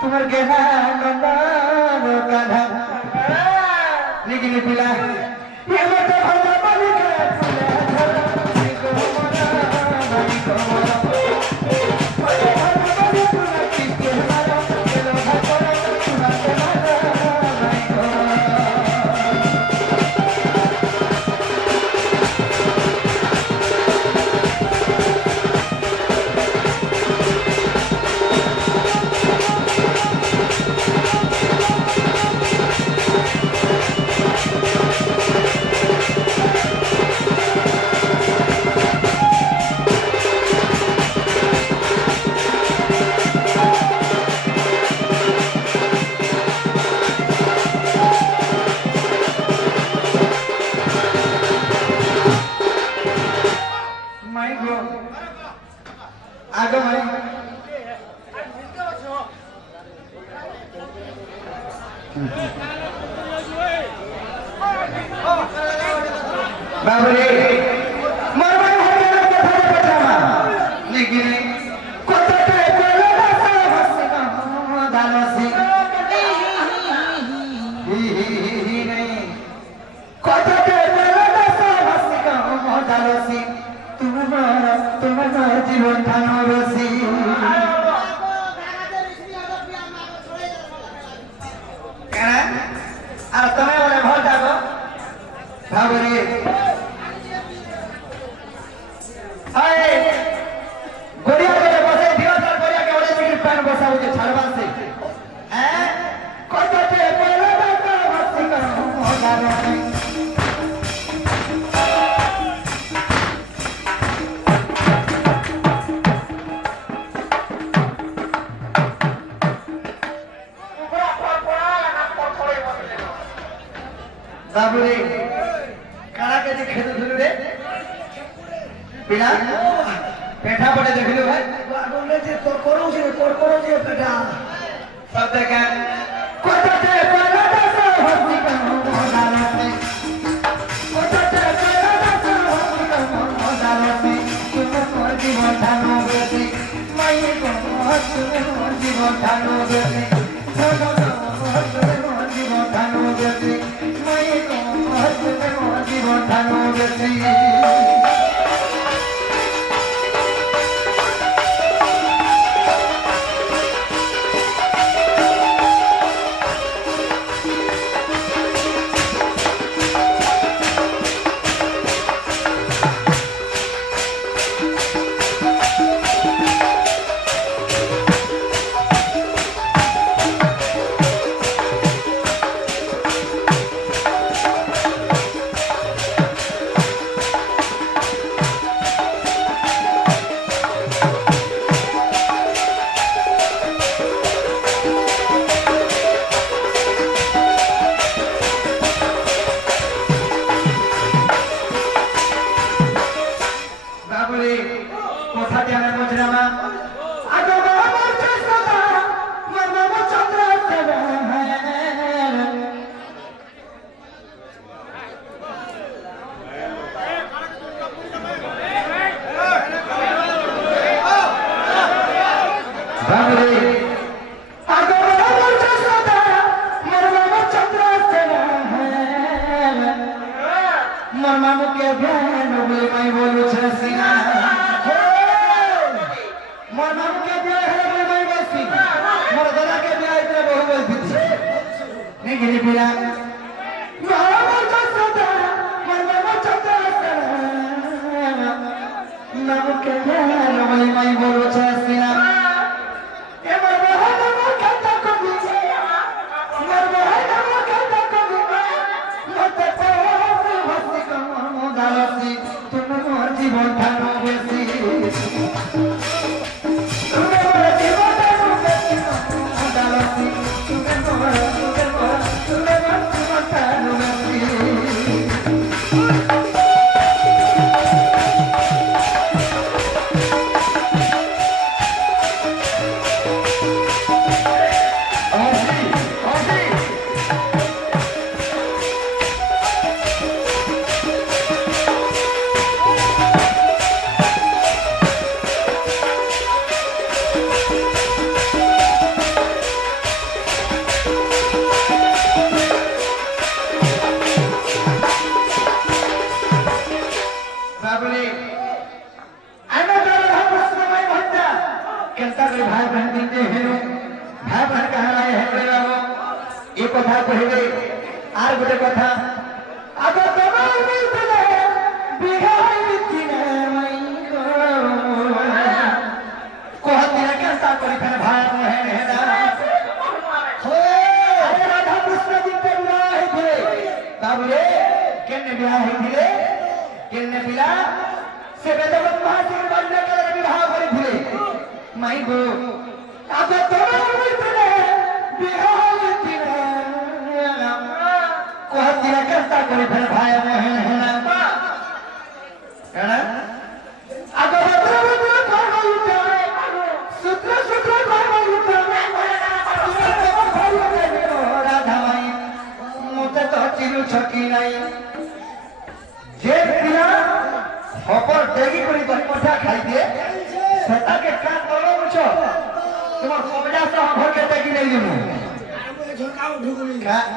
तुम्हार गेहा नंदन कान्हा निगिनी पिला ये मत भला बलि के फुले धरा को मना नहीं को मना ओए भला बलि तुना किसके मारा चलो भला तुना के मारा नहीं को आगे भाई बाबरे मरवा है ना कथा पठामा लेकिन कोते कोला सा हसना दानसी ही नहीं कोते कोला सा हसना दानसी तुम्हारा जीवन ठानोसी আর তুমি বলে ভয় থাকো ভাবরে গড়িয়া করে বসে দিও তার গড়িয়াকে ওরে মিনিট প্যান বসাও যে ছাড়বাসে হ্যাঁ কততে পয়লা দাতা ভক্তি করো মজারে बाबूरे काना के खेत धुलु रे पिला पेठा पड़े देखलु भाई बोले जे कोरकोरो जे पेठा सब देखे कोते कोला दस हसी का मोहना তুমি মোর জীবন ধানো বেশি তুমি মোর জীবন ধানো বেশি মাই গো তুমি মোর জীবন ধানো বেশি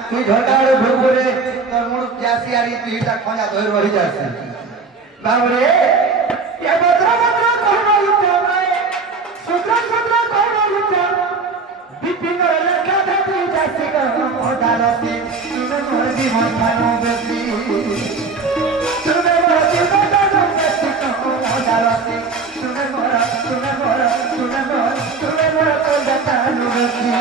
তুই ঝরকারে ঢুকবরে তোর মুড় যাসি আর তুইটা খঞ্জা ধরে রহি যাসি বাবরে এ বদ্র বদ্র কহনা উঠে সুদ্র সুদ্র কহনা উঠে বিপিন লেখা ধাতি যাসি কহনা ডালতি তুমি মোর জীবন ধানো বেশি তুমি মোর জীবন ধানো বেশি কহনা ডালতি তুমি মোর কলজা ধানো বেশি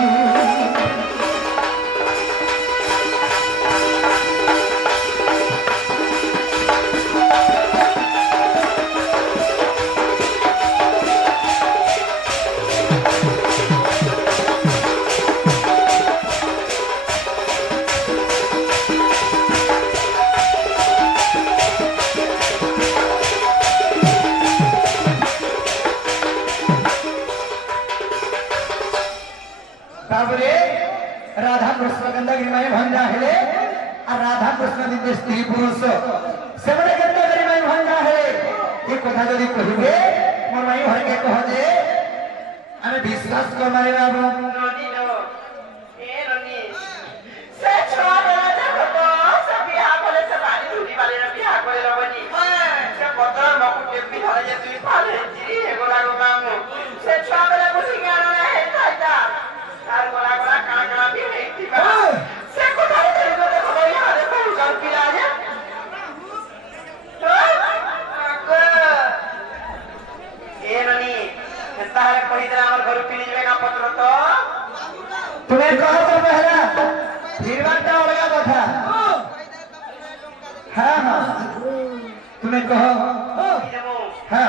राधा कृष्ण गंधा गिरिमाय भंजा हेले और राधा कृष्ण दिते स्त्री पुरुष सेबले गंधा गिरिमाय भंजा हेले ये कथा जदी कहिबे मोर माई भर के कह जे आमे विश्वास कर मारे बाबू ननी नो ए ननी से छोरा बेला देखो तो सब बिहा करे से भारी धुनी वाले रे बिहा करे रबनी से पतर मकु टेपी धरे जे तुई पाले जिरी एगोला गो मामु से छोरा बेला को सिंगारो ना हे ताइता तार गोला गोला काला काला भी हेती बा से को धरे धरे को देखो तो यहाँ देखो उजान पिला जे ए ननी तारे पहिदरा हमर घर पिली जबे का पत्र तो तुम्हें कहो तो पहला फिर बात अलग कथा हाँ हाँ तुम्हें कहो हाँ